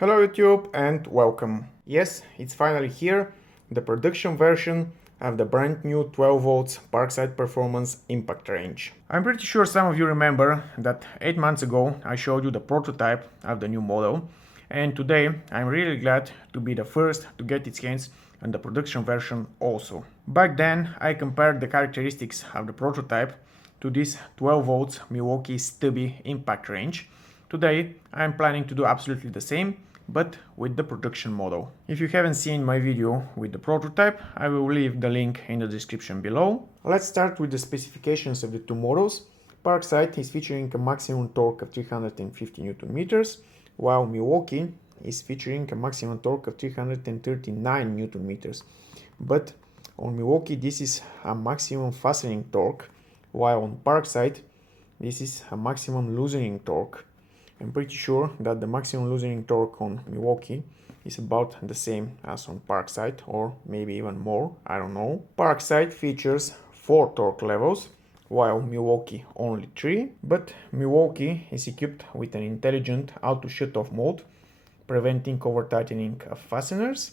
Hello YouTube and welcome. Yes, it's finally here, the production version of the brand new 12 volts Parkside Performance impact range. I'm pretty sure some of you remember that 8 months ago I showed you the prototype of the new model, and today I'm really glad to be the first to get its hands on the production version also. Back then I compared the characteristics of the prototype to this 12 volts Milwaukee Stubby impact range. Today I'm planning to do absolutely the same, but with the production model. If you haven't seen my video with the prototype, I will leave the link in the description below. Let's start with the specifications of the two models. Parkside is featuring a maximum torque of 350 Newton meters, while Milwaukee is featuring a maximum torque of 339 Newton meters. But on Milwaukee this is a maximum fastening torque, while on Parkside this is a maximum loosening torque. I'm pretty sure that the maximum loosening torque on Milwaukee is about the same as on Parkside, or maybe even more, I don't know. Parkside features 4 torque levels, while Milwaukee only 3, but Milwaukee is equipped with an intelligent auto shut-off mode, preventing over-tightening of fasteners.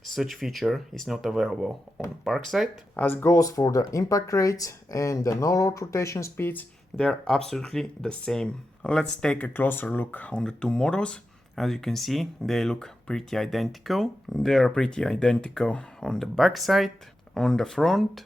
Such feature is not available on Parkside. As goes for the impact rates and the no-load rotation speeds, they're absolutely the same. Let's take a closer look on the two models. As you can see, they look pretty identical. They are pretty identical on the back side, on the front,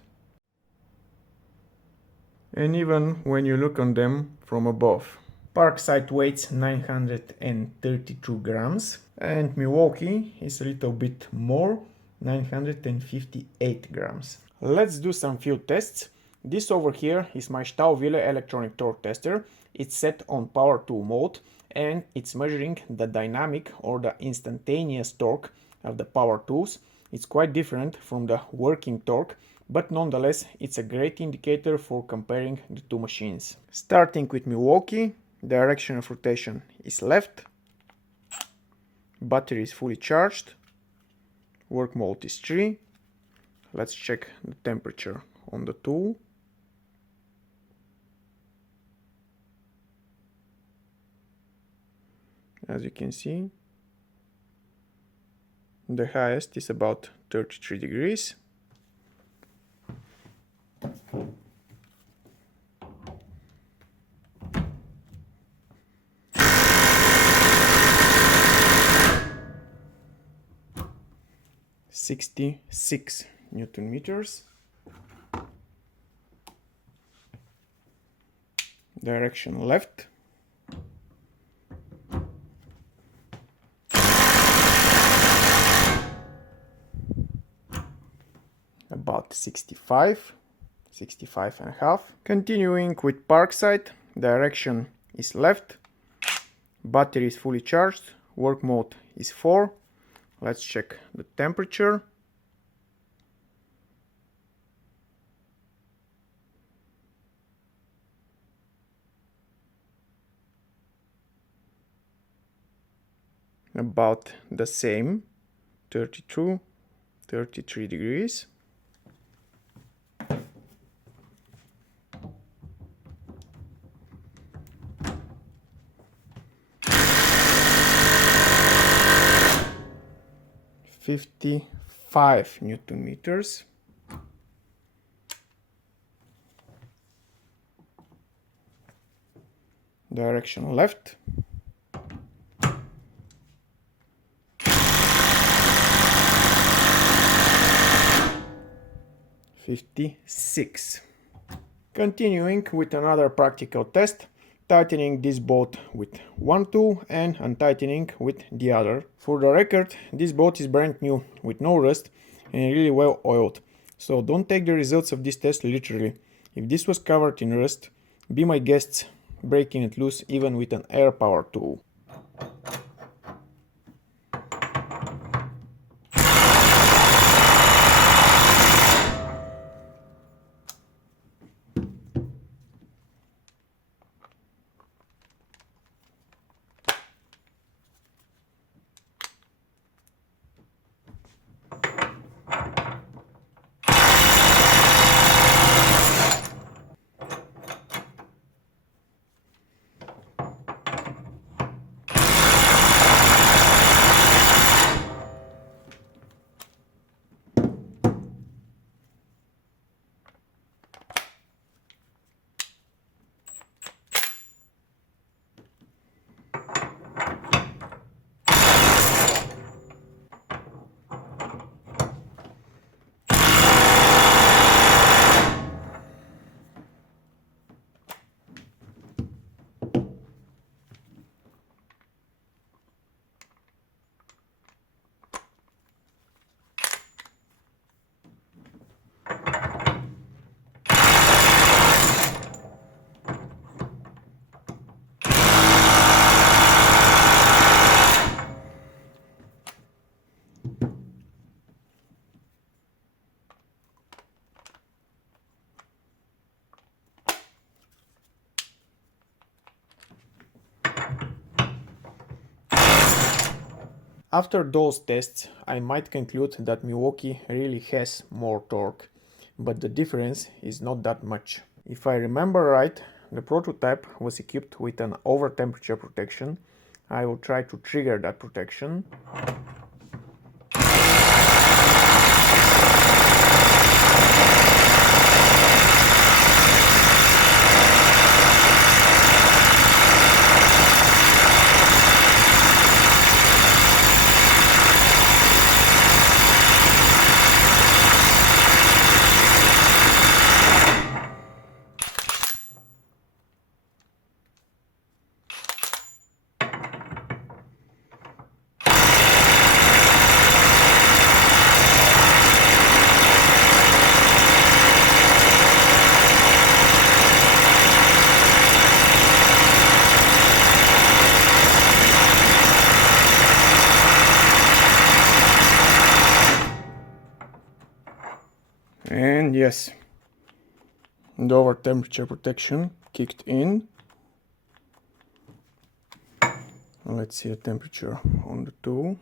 and even when you look on them from above. Parkside weighs 932 grams and Milwaukee is a little bit more, 958 grams. Let's do some field tests. This over here is my Stauwille electronic torque tester. It's set on power tool mode and it's measuring the dynamic or the instantaneous torque of the power tools. It's quite different from the working torque, but nonetheless it's a great indicator for comparing the two machines. Starting with Milwaukee, direction of rotation is left, battery is fully charged, work mode is 3. Let's check the temperature on the tool. As you can see, the highest is about 33 degrees. (66 Newton meters). Direction left. About 65 and a half. Continuing with Parkside, direction is left, battery is fully charged, work mode is 4. Let's check the temperature. About the same, 32, 33 degrees. (55 Newton meters). Direction left. (56). Continuing with another practical test, tightening this bolt with one tool and untightening with the other. For the record, this bolt is brand new with no rust and really well oiled, so don't take the results of this test literally. If this was covered in rust, be my guests breaking it loose even with an air power tool. After those tests, I might conclude that Milwaukee really has more torque, but the difference is not that much. If I remember right, the prototype was equipped with an over temperature protection. I will try to trigger that protection. And yes, the over temperature protection kicked in. Let's see the temperature on the tool.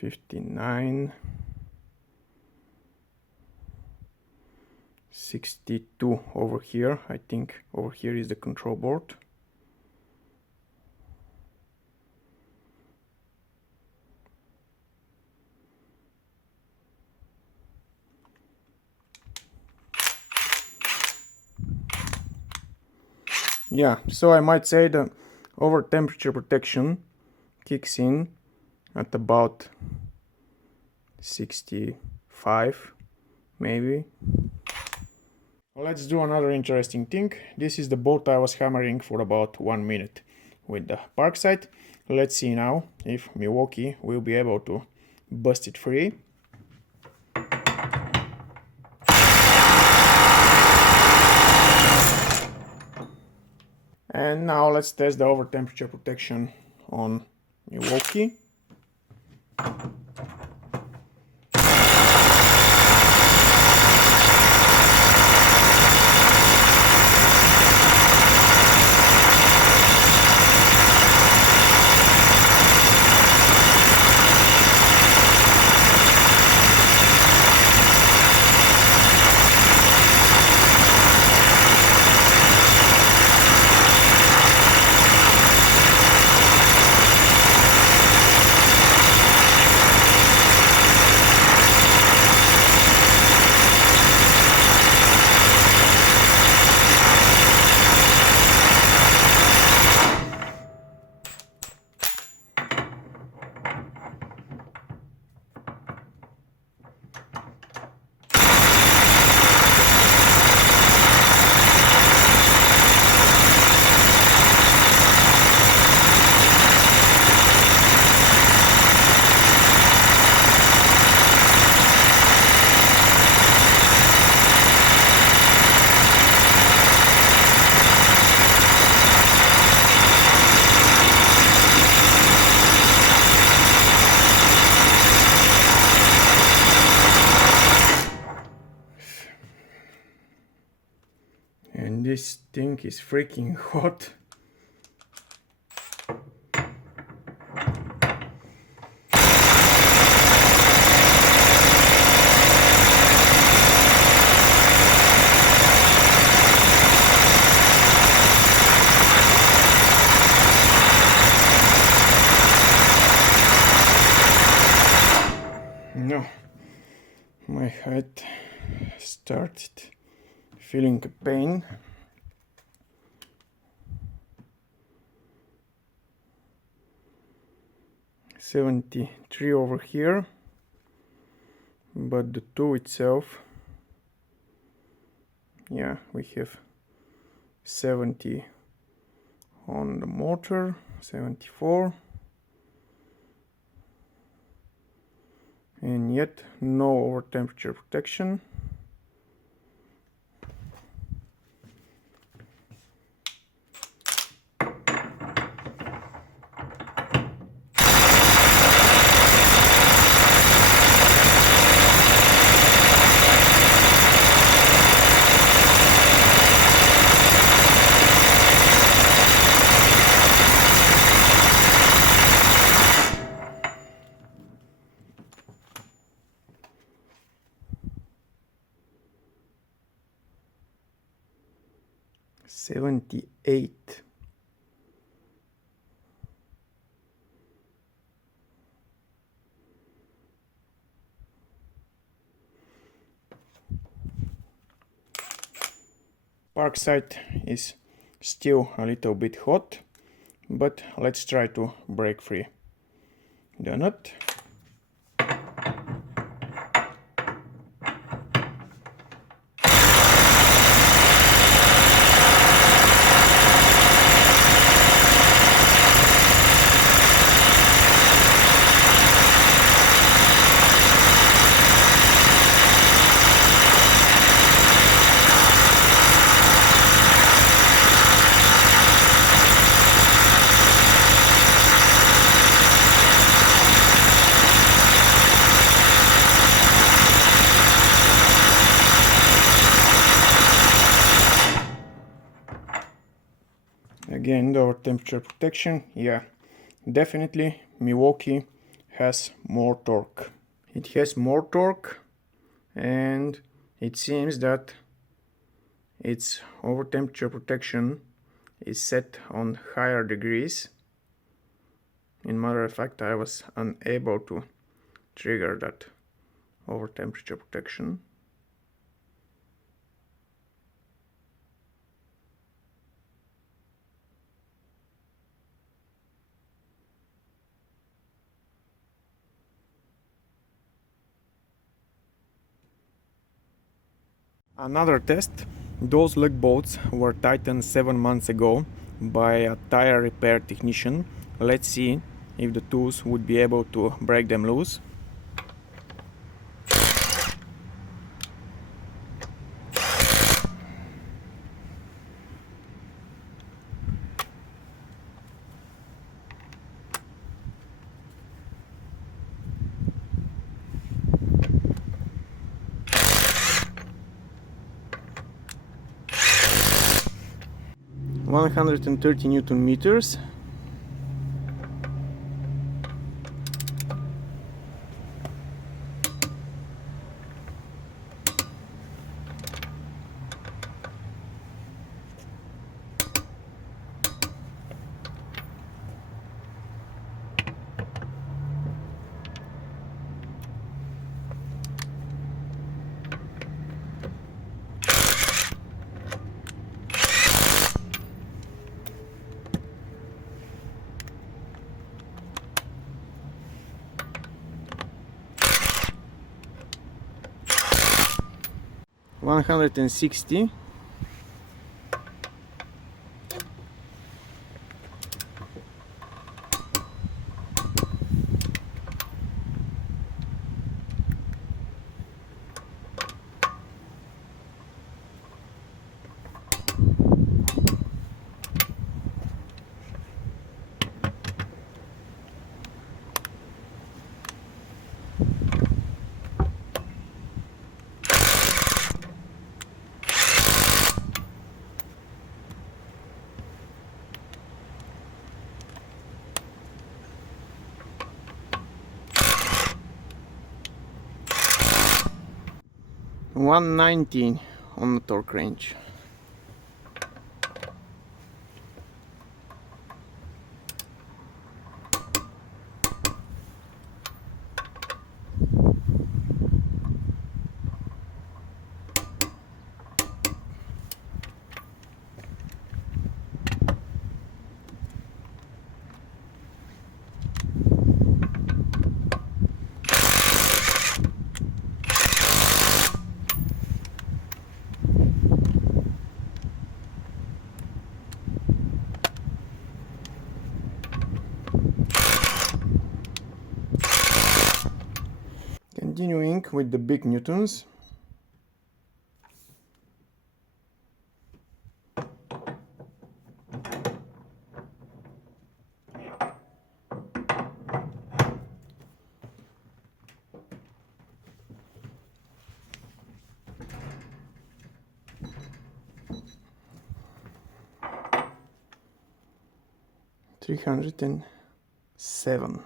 59, 62 over here. I think over here is the control board. Yeah, so I might say the over temperature protection kicks in at about 65 maybe. Let's do another interesting thing. This is the bolt I was hammering for about 1 minute with the Parkside. Let's see now if Milwaukee will be able to bust it free. And now let's test the over temperature protection on Milwaukee. And this thing is freaking hot. No, my head started feeling a pain. $73 over here, but the tool itself, yeah, we have 70 on the motor, 74, and yet no over temperature protection. 78. Parkside is still a little bit hot, but let's try to break free the nut. Again, the temperature protection, yeah, definitely Milwaukee has more torque. It has more torque, and it seems that its over temperature protection is set on higher degrees. In matter of fact, I was unable to trigger that over temperature protection. Another test. Those lug bolts were tightened 7 months ago by a tire repair technician. Let's see if the tools would be able to break them loose. (130 Newton meters). (160). (190) on the torque range. Continuing with the big newtons. (307).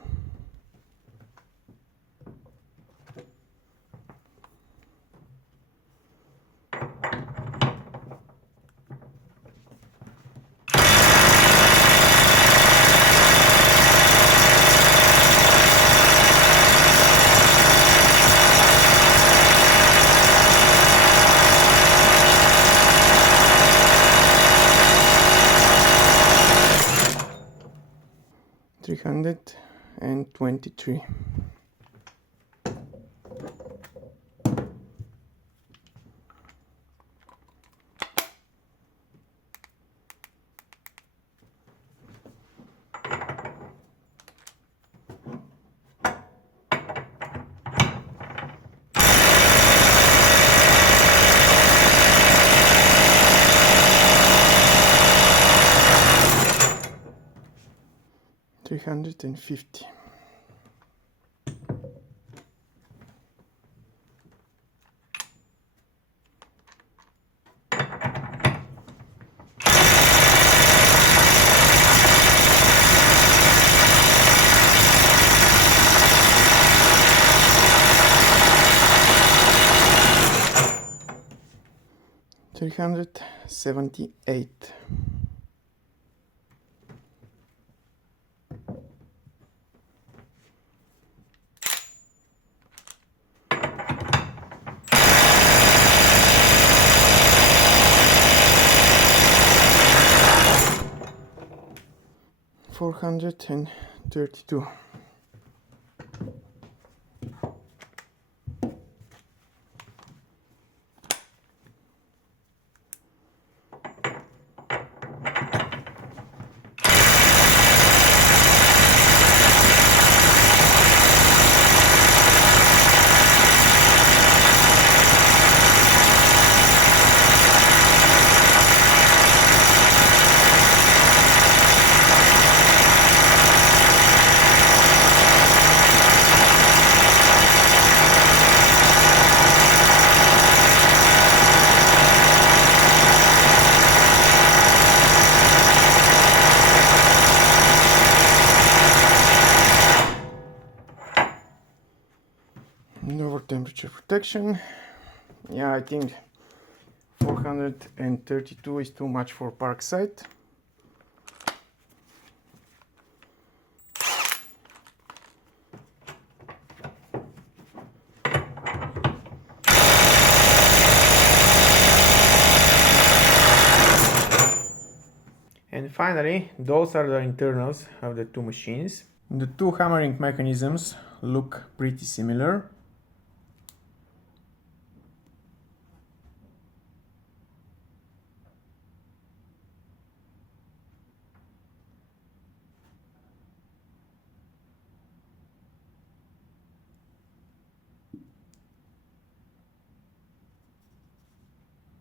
323. $350. 378. 432. Lower temperature protection. Yeah, I think 432 is too much for Parkside. And finally, those are the internals of the two machines. The two hammering mechanisms look pretty similar.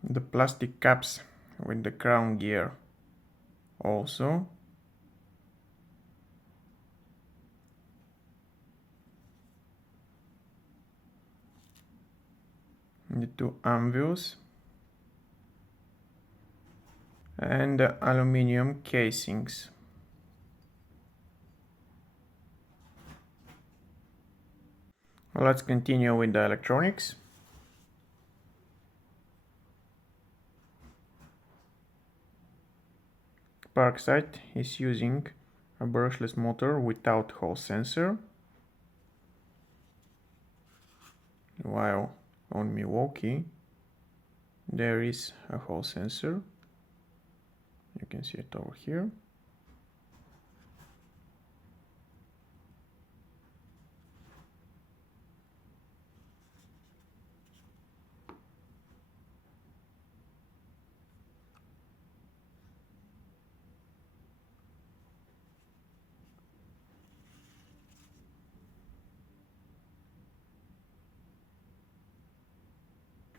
The plastic caps with the crown gear also. The two anvils and the aluminum casings. Let's continue with the electronics. Parkside is using a brushless motor without Hall sensor, while on Milwaukee there is a Hall sensor. You can see it over here.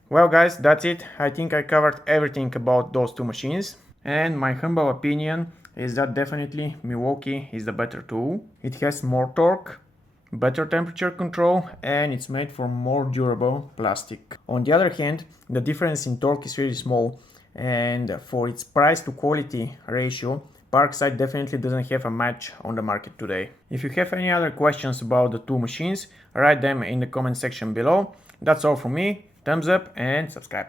Well guys, that's it. I think I covered everything about those two machines. And my humble opinion is that definitely Milwaukee is the better tool. It has more torque, better temperature control, and it's made from more durable plastic. On the other hand, the difference in torque is really small, and for its price to quality ratio, Parkside definitely doesn't have a match on the market today. If you have any other questions about the two machines, write them in the comment section below. That's all from me. Thumbs up and subscribe.